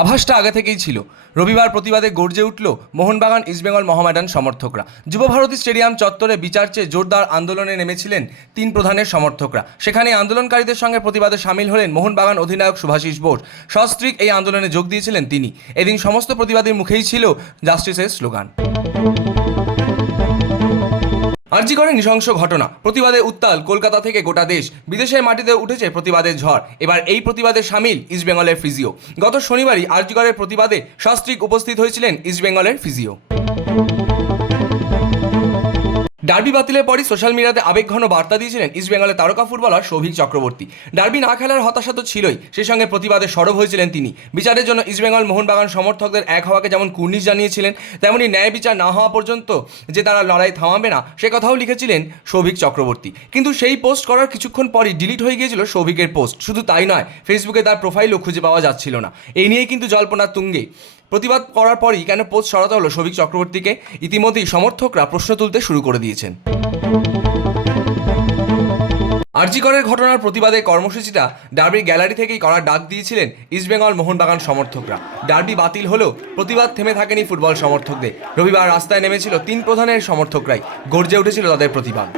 আভাসটা আগে থেকেই ছিল। রবিবার প্রতিবাদে গর্জে উঠল মোহনবাগান ইস্টবেঙ্গল মহামেডান সমর্থকরা। যুবভারতী স্টেডিয়াম চত্বরে বিচার চেয়ে জোরদার আন্দোলনে নেমেছিলেন তিন প্রধানের সমর্থকরা। সেখানে আন্দোলনকারীদের সঙ্গে প্রতিবাদে সামিল হলেন মোহনবাগান অধিনায়ক শুভাশিস বোস। সস্ত্রীক এই আন্দোলনে যোগ দিয়েছিলেন তিনি। এদিন সমস্ত প্রতিবাদীর মুখেই ছিল জাস্টিসের স্লোগান। আরজি করে নৃশংস ঘটনা, প্রতিবাদে উত্তাল কলকাতা থেকে গোটা দেশ। বিদেশের মাটিতে উঠেছে প্রতিবাদের ঝড়। এবার এই প্রতিবাদে সামিল ইস্টবেঙ্গলের ফিজিও। গত শনিবারই আরজি করের প্রতিবাদে সস্ত্রীক উপস্থিত হয়েছিলেন ইস্টবেঙ্গলের ফিজিও। ডার্বি বাতিলের পরই সোশ্যাল মিডিয়াতে আবেগঘন বার্তা দিয়েছিলেন ইস্টবেঙ্গলের তারকা ফুটবলার সৌভিক চক্রবর্তী। ডার্বি না খেলার হতাশা তো ছিলই, সেই সঙ্গে প্রতিবাদে সরব হয়েছিলেন তিনি। বিচারের জন্য ইস্টবেঙ্গল মোহনবাগান সমর্থকদের এক হওয়াকে যেমন কুর্নিশ জানিয়েছিলেন, তেমনি ন্যায় বিচার না হওয়া পর্যন্ত যে তারা লড়াই থামাবে না সে কথাও লিখেছিলেন সৌভিক চক্রবর্তী। কিন্তু সেই পোস্ট করার কিছুক্ষণ পরই ডিলিট হয়ে গিয়েছিল সৌভিকের পোস্ট। শুধু তাই নয়, ফেসবুকে তার প্রোফাইলও খুঁজে পাওয়া যাচ্ছিল না। এই নিয়েই কিন্তু জল্পনা তুঙ্গে। প্রতিবাদ করার পরই কেন পোস্ট সরাতে হলো সৌভিক চক্রবর্তীকে, ইতিমধ্যেই সমর্থকরা প্রশ্ন তুলতে শুরু করে দিয়েছেন। আরজি করের ঘটনার প্রতিবাদে কর্মসূচিটা ডার্বির গ্যালারি থেকেই করার ডাক দিয়েছিলেন ইস্টবেঙ্গল মোহনবাগান সমর্থকরা। ডার্বি বাতিল হলেও প্রতিবাদ থেমে থাকেনি ফুটবল সমর্থকদের। রবিবার রাস্তায় নেমেছিল তিন প্রধানের সমর্থকরাই। গর্জে উঠেছিল তাদের প্রতিবাদ।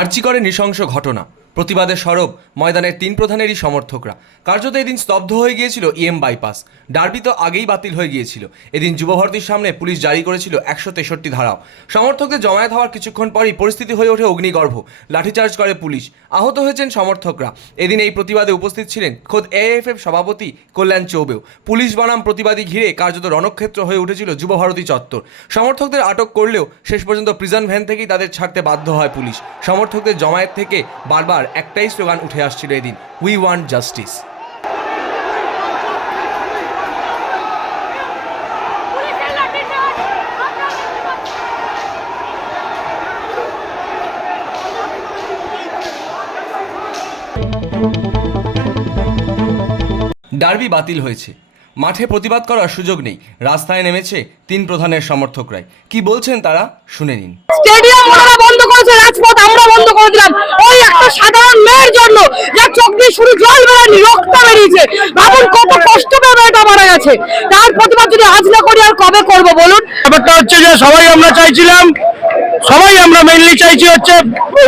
আরজি করে নৃশংস ঘটনা, প্রতিবাদে সরব ময়দানের তিন প্রধানেরই সমর্থকরা। কার্যত এদিন স্তব্ধ হয়ে গিয়েছিল ইএম বাইপাস। ডার্বি তো আগেই বাতিল হয়ে গিয়েছিল। এদিন যুবভারতীর সামনে পুলিশ জারি করেছিল 163 ধারাও। সমর্থকদের জমায়েত হওয়ার কিছুক্ষণ পরই পরিস্থিতি হয়ে ওঠে অগ্নিগর্ভ। লাঠিচার্জ করে পুলিশ, আহত হয়েছেন সমর্থকরা। এদিন এই প্রতিবাদে উপস্থিত ছিলেন খোদ এএফএফ সভাপতি কল্যাণ চৌবেও। পুলিশ বনাম প্রতিবাদী ঘিরে কার্যত রণক্ষেত্র হয়ে উঠেছিল যুবভারতী চত্বর। সমর্থকদের আটক করলেও শেষ পর্যন্ত প্রিজন ভ্যান থেকেই তাদের ছাড়তে বাধ্য হয় পুলিশ। সমর্থকদের জমায়েত থেকে বারবার একটাই স্লোগান উঠে আসছিল এদিন, উই ওয়ান্ট জাস্টিস। ডার্বি বাতিল হয়েছে, মাঠে প্রতিবাদ করার সুযোগ নেই। রাস্তায় নেমেছে তিন প্রধানের সমর্থকরাই। কি বলছেন তারা শুনে নিন। স্টেডিয়াম ওনারা বন্ধ করেছে, রাজপথ আমরা বন্ধ করে দিলাম ওই একটা সাধারণ মেয়ের জন্য, যার চোখ দিয়ে শুধু জল বেরোয়নি, রক্ত বেরিয়েছে। ভাবুন কত কষ্ট পেয়ে মেয়েটা মারা গেছে। তার প্রতিবাদ যদি আজ না করি আর কবে করব বলুন? ব্যাপারটা হচ্ছে যে সবাই আমরা মেইনলি চাইছি হচ্ছে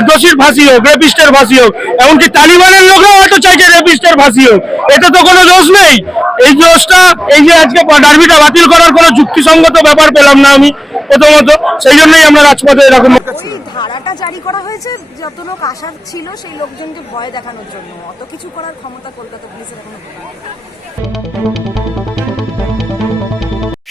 দোষীর ফাঁসি হোক, রেপিস্টের ফাঁসি হোক। এমনকি তালিবানের লোকরাও হয়তো চাইছে রেপিস্টের ফাঁসি হোক। এটা তো কোনো দোষ নেই। এই দোষটা, এই যে আজকে ডার্বিটা বাতিল করার কোনো যুক্তিসঙ্গত ব্যাপার পেলাম না আমি প্রথমত, সেই জন্যই আমরা রাজপথে এরকম। ওই ধারাটা জারি করা হয়েছে যত লোক আসার ছিল সেই লোকজনকে ভয় দেখানোর জন্য। অত কিছু করার ক্ষমতা কলকাতা পুলিশের এখনো নেই।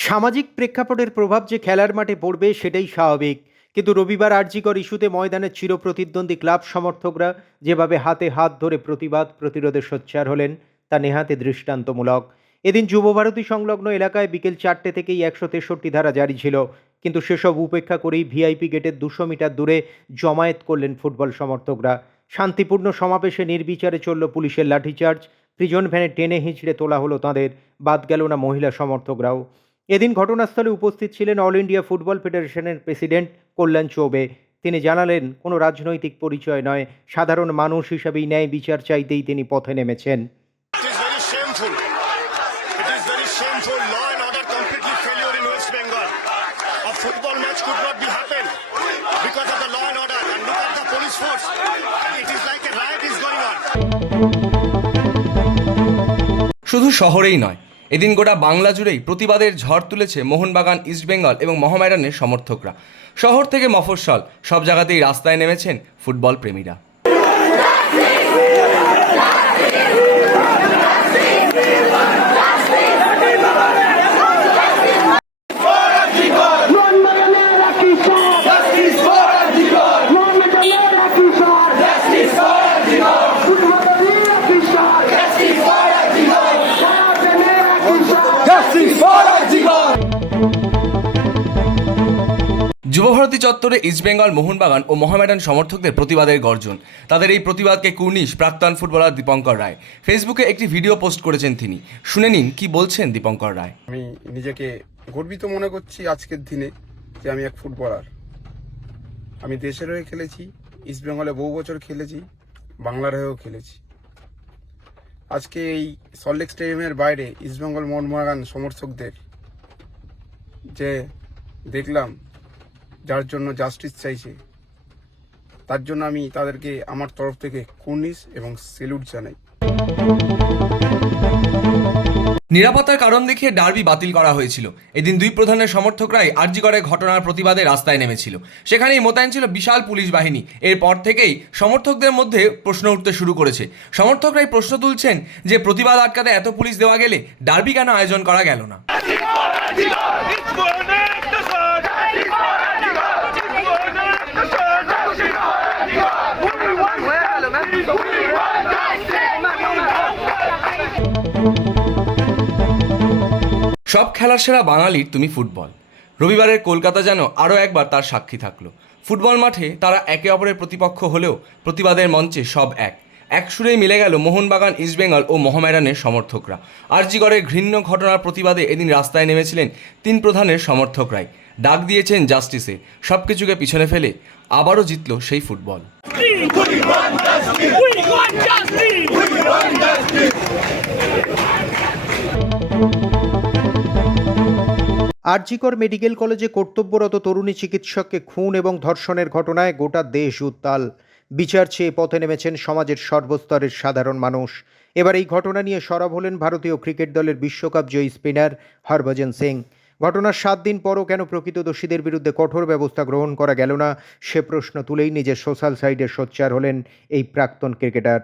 সামাজিক প্রেক্ষাপটের প্রভাব যে খেলার মাঠে পড়বে সেটাই স্বাভাবিক, কিন্তু রবিবার আরজিকর ইস্যুতে ময়দানের চিরপ্রতিদ্বন্দ্বী ক্লাব সমর্থকরা যেভাবে হাতে হাত ধরে প্রতিবাদ প্রতিরোধে সোচ্চার হলেন তা নেহাতে দৃষ্টান্তমূলক। এদিন যুবভারতী সংলগ্ন এলাকায় বিকেল 4টে থেকেই 163 ধারা জারি ছিল, কিন্তু সেসব উপেক্ষা করেই ভিআইপি গেটের 200 মিটার দূরে জমায়েত করলেন ফুটবল সমর্থকরা। শান্তিপূর্ণ সমাবেশে নির্বিচারে চলল পুলিশের লাঠিচার্জ। প্রিজন ভ্যানে টেনে হিঁচড়ে তোলা হলো তাঁদের, বাদ গেল না মহিলা সমর্থকরাও। এদিন ঘটনাস্থলে উপস্থিত ছিলেন অল ইন্ডিয়া ফুটবল ফেডারেশনের প্রেসিডেন্ট কল্যাণ চৌবে। তিনি জানালেন, কোনো রাজনৈতিক পরিচয় নয়, সাধারণ মানুষ হিসাবেই ন্যায় বিচার চাইতেই তিনি পথে নেমেছেন। শুধু শহরেই নয়, এদিন গোটা বাংলা জুড়েই প্রতিবাদের ঝড় তুলেছে মোহনবাগান ইস্টবেঙ্গল এবং মহামেডানের সমর্থকরা। শহর থেকে মফস্বল সব জায়গাতেই রাস্তায় নেমেছেন ফুটবল প্রেমীরা। যুবভারতী চত্বরে ইস্টবেঙ্গল মোহনবাগান ও মহামেডান সমর্থকদের প্রতিবাদের গর্জন। তাদের এই প্রতিবাদকে কুর্নিশ প্রাক্তন ফুটবলার দীপঙ্কর রায়। ফেসবুকে একটি ভিডিও পোস্ট করেছেন তিনি। শুনে নিন কি বলছেন দীপঙ্কর রায়। আমি নিজেকে গর্বিত মনে করছি আজকের দিনে যে আমি এক ফুটবলার। আমি দেশের হয়ে খেলেছি, ইস্টবেঙ্গলে বহু বছর খেলেছি, বাংলার হয়েও খেলেছি। আজকে এই সল্টলেক স্টেডিয়ামের বাইরে ইস্টবেঙ্গল মোহনবাগান সমর্থকদের যে দেখলাম, যার জন্য জাস্টিস চাইছে, তার জন্য আমি তাদেরকে আমার তরফ থেকে কুর্নিশ এবং সেলুট জানাই। নিরাপত্তার কারণ দেখিয়ে ডার্বি বাতিল করা হয়েছিল। এদিন দুই প্রধানের সমর্থকরাই আরজিকরে ঘটনার প্রতিবাদে রাস্তায় নেমেছিল। সেখানেই মোতায়েন ছিল বিশাল পুলিশ বাহিনী। এরপর থেকেই সমর্থকদের মধ্যে প্রশ্ন উঠতে শুরু করেছে। সমর্থকরাই প্রশ্ন তুলছেন যে প্রতিবাদ আটকাতে এত পুলিশ দেওয়া গেলে ডার্বি কেন আয়োজন করা গেল না। সব খেলার সেরা বাঙালির তুমি ফুটবল। রবিবারের কলকাতা যেন আরও একবার তার সাক্ষী থাকলো। ফুটবল মাঠে তারা একে অপরের প্রতিপক্ষ হলেও প্রতিবাদের মঞ্চে সব এক সুরেই মিলে গেল মোহনবাগান, ইস্টবেঙ্গল ও মোহামেডানের সমর্থকরা। আরজিকরের ঘৃণ্য ঘটনার প্রতিবাদে এদিন রাস্তায় নেমেছিলেন তিন প্রধানের সমর্থকরাই। ডাক দিয়েছেন জাস্টিসে। সব কিছুকে পিছনে ফেলে আবারও জিতল সেই ফুটবল। আরজিকর মেডিকেল কলেজে কর্তব্যরত তরুণী চিকিৎসককে খুন এবং ধর্ষণের ঘটনায় গোটা দেশ উত্তাল। বিচার চেয়ে পথে নেমেছেন সমাজের সর্বস্তরের সাধারণ মানুষ। এবার এই ঘটনা নিয়ে সরব হলেন ভারতীয় ক্রিকেট দলের বিশ্বকাপ জয়ী স্পিনার হরভজন সিং। ঘটনার 7 দিন পরও কেন প্রকৃত দোষীদের বিরুদ্ধে কঠোর ব্যবস্থা গ্রহণ করা গেল না, সে প্রশ্ন তুলেই নিজের সোশ্যাল সাইটে সোচ্চার হলেন এই প্রাক্তন ক্রিকেটার।